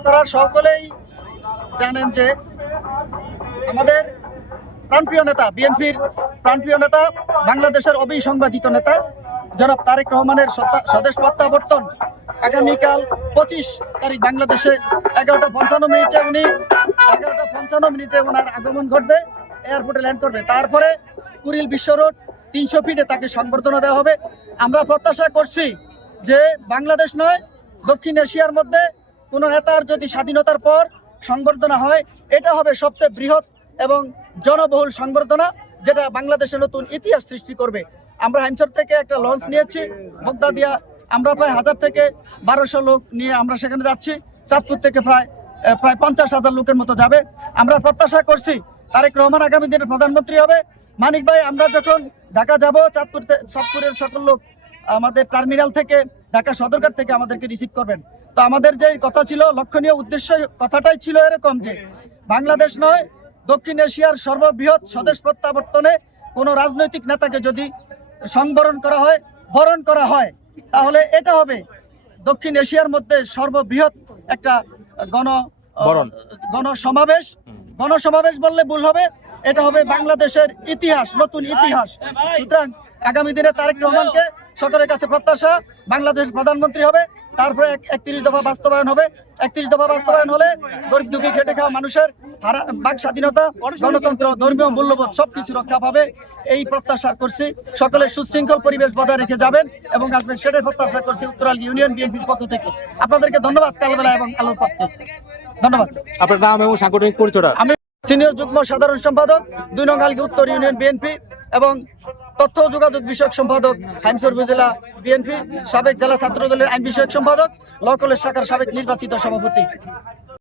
আপনারা সকলেই জানেন যে আমাদের প্রাণপ্রিয় নেতা, বিএনপির প্রাণপ্রিয় নেতা, বাংলাদেশের অবিসংবাদিত নেতা, জনাব তারেক রহমানের স্বদেশ প্রত্যাবর্তন। আগামীকাল পঁচিশ তারিখ বাংলাদেশে এগারোটা পঞ্চান্ন মিনিটে উনি, এগারোটা পঞ্চান্ন মিনিটে ওনার আগমন ঘটবে, এয়ারপোর্টে ল্যান্ড করবে। তারপরে কুড়িল বিশ্ব রোড তিনশো ফিটে তাকে সংবর্ধনা দেওয়া হবে। আমরা প্রত্যাশা করছি যে বাংলাদেশ নয়, দক্ষিণ এশিয়ার মধ্যে কোনো নেতার যদি স্বাধীনতার পর সংবর্ধনা হয়, এটা হবে সবচেয়ে বৃহৎ এবং জনবহুল সংবর্ধনা, যেটা বাংলাদেশে নতুন ইতিহাস সৃষ্টি করবে। আমরা হাইমচর থেকে একটা লঞ্চ নিয়েছি, বগদা দিয়া আমরা প্রায় হাজার থেকে বারোশো লোক নিয়ে আমরা সেখানে যাচ্ছি। চাঁদপুর থেকে প্রায় প্রায় পঞ্চাশ হাজার লোকের মতো যাবে। আমরা প্রত্যাশা করছি তারেক রহমান আগামী দিনে প্রধানমন্ত্রী হবে। মানিক ভাই, আমরা যখন ঢাকা যাব, চাঁদপুর চাঁদপুরের সকল লোক আমাদের টার্মিনাল থেকে ঢাকা সদরঘাট থেকে আমাদেরকে রিসিভ করবেন। তো আমাদের যে কথা ছিল লক্ষণীয় উদ্দেশ্য কথাটাই ছিল এরকম যে বাংলাদেশ নয় দক্ষিণ এশিয়ার সর্ববৃহৎ স্বদেশ প্রত্যাবর্তনে কোনো রাজনৈতিক নেতাকে যদি সংবরণ করা হয় বরণ করা হয় তাহলে এটা হবে দক্ষিণ এশিয়ার মধ্যে সর্ববৃহৎ একটা গণ গণসমাবেশ। গণসমাবেশ বললে ভুল হবে এটা হবে বাংলাদেশের ইতিহাস নতুন ইতিহাস। সুতরাং আগামী দিনে তারেক রহমানকে সকলের কাছে প্রত্যাশা বাংলাদেশ প্রধানমন্ত্রী হবে তারপরে এক- একত্রিশ দফা বাস্তবায়ন হবে। একত্রিশ দফা বাস্তবায়ন হলে গরিব দুঃখী খেটে খাওয়া মানুষের বাক স্বাধীনতা গণতন্ত্র ধর্মীয় মূল্যবোধ সবকিছু রক্ষা পাবে। এই প্রত্যাশা করছি। সকলে সুশৃঙ্খল পরিবেশ বজায় রেখে যাবেন এবং আসবেন সেটাই প্রত্যাশা করছি উত্তরাল ইউনিয়ন বিএনপির পক্ষ থেকে। আপনাদেরকে ধন্যবাদ কালবেলা এবং আলোর পক্ষে ধন্যবাদ। আপনার নাম এবং সাংগঠনিক পরিচয়টা? আমি সিনিয়র যুগ্ম সাধারণ সম্পাদক দুই নং আলগি উত্তর ইউনিয়ন বিএনপি এবং তথ্য যোগাযোগ বিষয়ক সম্পাদক হাইমসর উপজেলা বিএনপি সাবেক জেলা ছাত্র দলের আইন বিষয়ক সম্পাদক লকলের শাখার সাবেক নির্বাচিত সভাপতি।